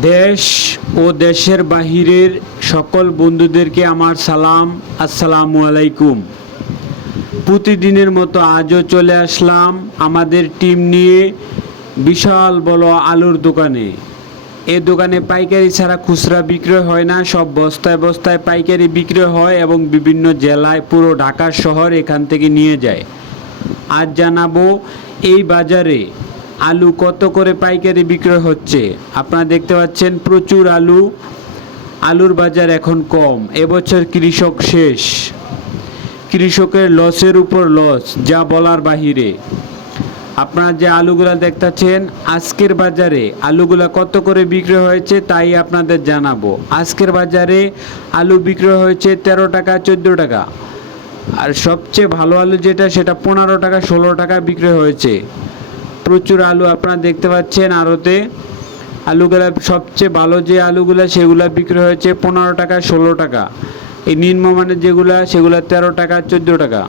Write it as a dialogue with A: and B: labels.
A: দেশ ও দেশের বাহিরের সকল বন্ধুদেরকে আমার সালাম, আসসালামু আলাইকুম। প্রতিদিনের মতো আজও চলে আসলাম আমাদের টিম নিয়ে বিশাল বড় আলুর দোকানে। এ দোকানে পাইকারি ছাড়া খুচরা বিক্রয় হয় না, সব বস্তায় বস্তায় পাইকারি বিক্রয় হয় এবং বিভিন্ন জেলায় পুরো ঢাকা শহর এখান থেকে নিয়ে যায়। আজ জানাব এই বাজারে আলু কত করে পাইকারি বিক্রয় হচ্ছে? আপনারা দেখতে পাচ্ছেন প্রচুর আলু। আলুর বাজার এখন কম। এবছর কৃষক শেষ। কৃষকের লসের উপর লস, যা বলার বাহিরে। আপনারা যে আলুগুলা দেখতেছেন, আজকের বাজারে আলুগুলা কত করে বিক্রি হয়েছে তাই আপনাদের জানাব। আজকের বাজারে আলু বিক্রি হয়েছে তেরো টাকা, চোদ্দ টাকা। আর সবচেয়ে ভালো আলু যেটা, সেটা পনেরো টাকা, ষোলো টাকা বিক্রি হয়েছে। প্রচুর আলু আপনারা দেখতে পাচ্ছেন আরতে আলুগুলা সবচেয়ে ভালো যে আলুগুলা, সেগুলো বিক্রি হয়েছে পনেরো টাকা, ষোলো টাকা। এই নিম্নমানের যেগুলা, সেগুলো তেরো টাকা, চোদ্দ টাকা।